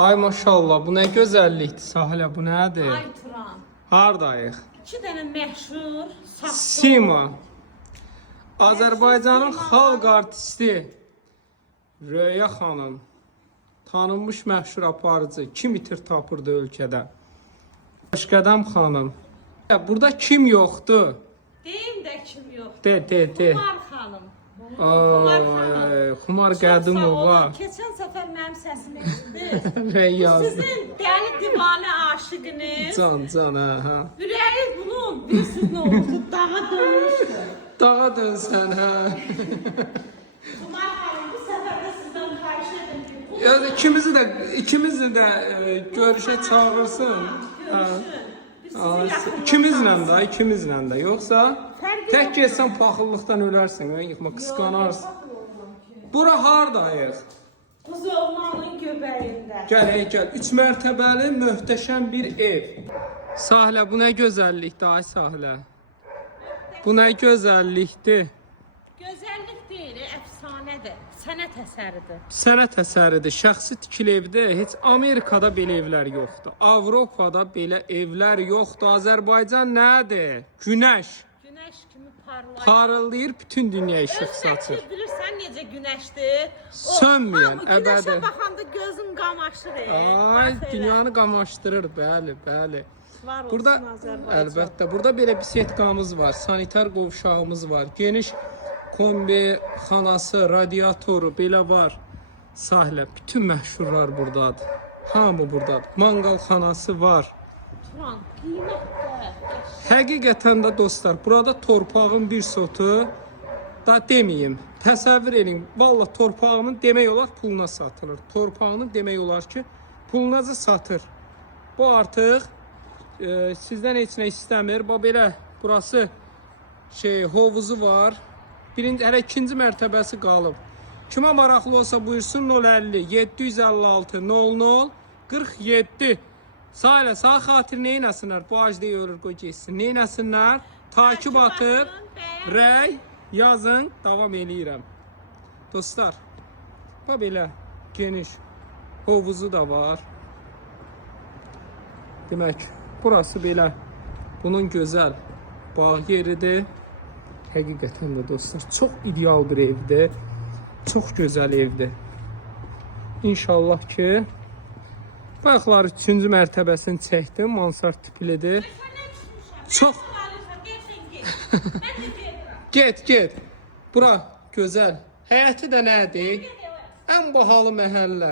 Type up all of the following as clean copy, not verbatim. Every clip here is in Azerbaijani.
Ay maşallah, bu ne güzellikdir Sahilə, bu nədir? Ay Turan. Hardayıq? 2 dənə məşhur saxsı. Sima. Azərbaycanın xalq artisti Röya xanım. Tanınmış məşhur aparıcı. Kim itir tapırdı ölkədə? Başqədəm xanım. Burada kim yoxdur? Deyim də kim yox. De. Xumar xanım. Xumar Qədimova. Keçən səfər mənim səsimi eşitdiniz. Rəyaz. Sizin dəli divanə aşıqınız. Can, hə. Ürəyi bunun bilirsiniz nə oldu? Dağa dönmüşdü. Dağa dönsən, hə. Xumar xanım bu səfər də sizdən xahiş edim ki, Yani ikimizi de görüşe çağırsın. Ha. İkimizlə də. Yoxsa tək getsən paxıllıqdan ölərsən, yıxma qısqanarsın. Bura hardayıq? Buzovmanın göbəyində. Gəl. 3 mərtəbəli möhtəşəm bir ev. Sahilə, bu nə gözəllikdir ay Sahilə. Bu nə gözəllikdir. Gözəllik deyil, əfsanədir. Sənət əsəridir. Sənət əsəridir. Şəxsi tikili evdə heç Amerikada belə evlər yoxdur. Avropada belə evlər yoxdur. Azərbaycan nədir? Günəş. Günəş kimi parlayır. Parıldayır, bütün dünya işıq saçır. Bilirsən necə günəşdir? Sönməyən, əbədi. Günəşə baxanda gözün qamaşır. Ay, dünyanı qamaşdırır, bəli. Var olsun Burada Azərbaycan. əlbəttə, burada belə bir setkamız var, sanitar qovşağımız var, geniş kombi xanası, radiatoru belə var. Sahilə, bütün məşhurlar buradadır. Hamı buradadır. Manqal xanası var. Turan, qiymətdə. Həqiqətən də dostlar, burada torpağın bir sotu da deməyim. Təsəvvür edin, valla torpağımın demək olar puluna satılır. Torpağının demək olar ki, pulunaca satır. Bu artıq sizdən heç nə istəmir. Bax belə, burası hovuzu var. Hələ ikinci mərtəbəsi qalıb. Kimə maraqlı olsa buyursun 050 756 00 47. Sahilə, sağ xatir neynəsinlər? Bu acdeyi ölür, qoy geçsin. Neynəsinlər? Takib atıb, rəy yazın, davam eləyirəm. Dostlar, bax belə geniş hovuzu da var. Demək, burası belə bunun gözəl bağ yeridir. Həqiqətən də dostlar, çox ideal bir evdir. Çox gözəl evdir. İnşallah ki, bayaqlar 3-cü mərtəbəsini çəkdim. Mansard tiplidir. Çox Get. Bura gözəl. Həyəti də nədir? Ən bahalı məhəllə.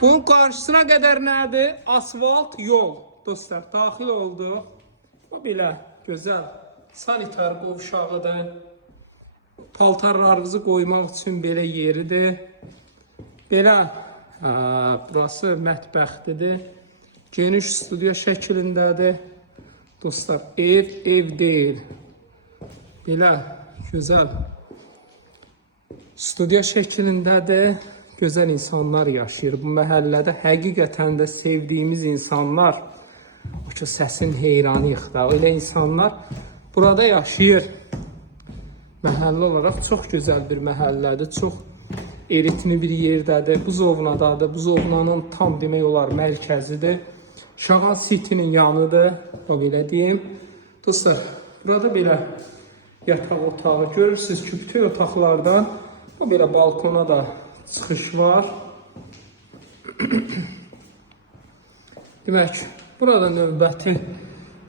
Bunun qarşısına qədər nədir? Asfalt yol. Dostlar, daxil olduq. Bu belə gözəl sanitar qovşağıdır. Paltarlarınızı qoymaq üçün belə yeridir. Belə, burası mətbəxtidir. Geniş studiya şəklindədir. Dostlar, ev deyil. Belə gözəl studiya şəklindədir. Gözəl insanlar yaşayır bu məhəllədə. Həqiqətən də sevdiyimiz insanlar. O ki, səsin heyranıyıq da. Öyle insanlar burada yaşayır. Məhəllə olaraq çox gözəl bir məhəllədir. Çox eritmi bir yerdədir. Buzovnadadır. Buzovnanın tam demək olar mərkəzidir. Şahan City'nin yanıdır. O belə deyim. Dostlar, burada belə yataq otağı görürsünüz ki, bütün otaqlardan o belə balkona da çıxış var. Demək, burada növbəti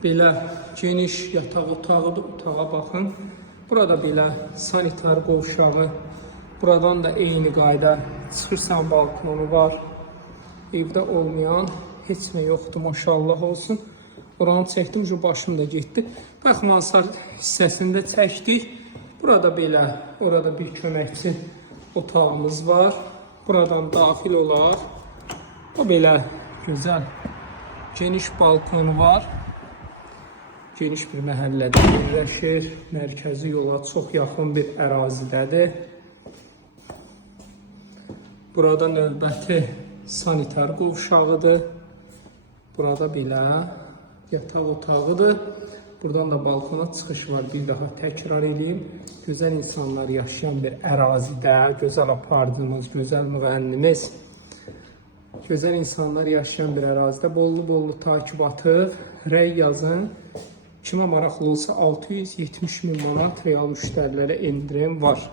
belə geniş yataq otağıdır. Otağa baxın. Burada belə sanitar qovşağı. Buradan da eyni qayda çıxırsan balkonu var. Evdə olmayan heç nə yoxdur, maşallah olsun. Oranı çəkdim, şu başım da getdi. Bax, mansard hissəsində çəkdik. Burada belə, orada bir köməkçi otağımız var. Buradan daxil olar. O belə gözəl geniş balkonu var. Geniş bir məhəllədə yerləşir. Mərkəzi yola çox yaxın bir ərazidədir. Burada növbəti sanitar qovşağıdır. Burada belə yataq otağıdır. Buradan da balkona çıxış var. Bir daha təkrar edeyim. Gözəl insanlar yaşayan bir ərazidə, gözəl apardığımız, gözəl müğənnimiz, gözəl insanlar yaşayan bir ərazidə bollu takip atıb, rəy yazın. Kimə maraqlı olsa 670 min manat real müştərilərə endirim var.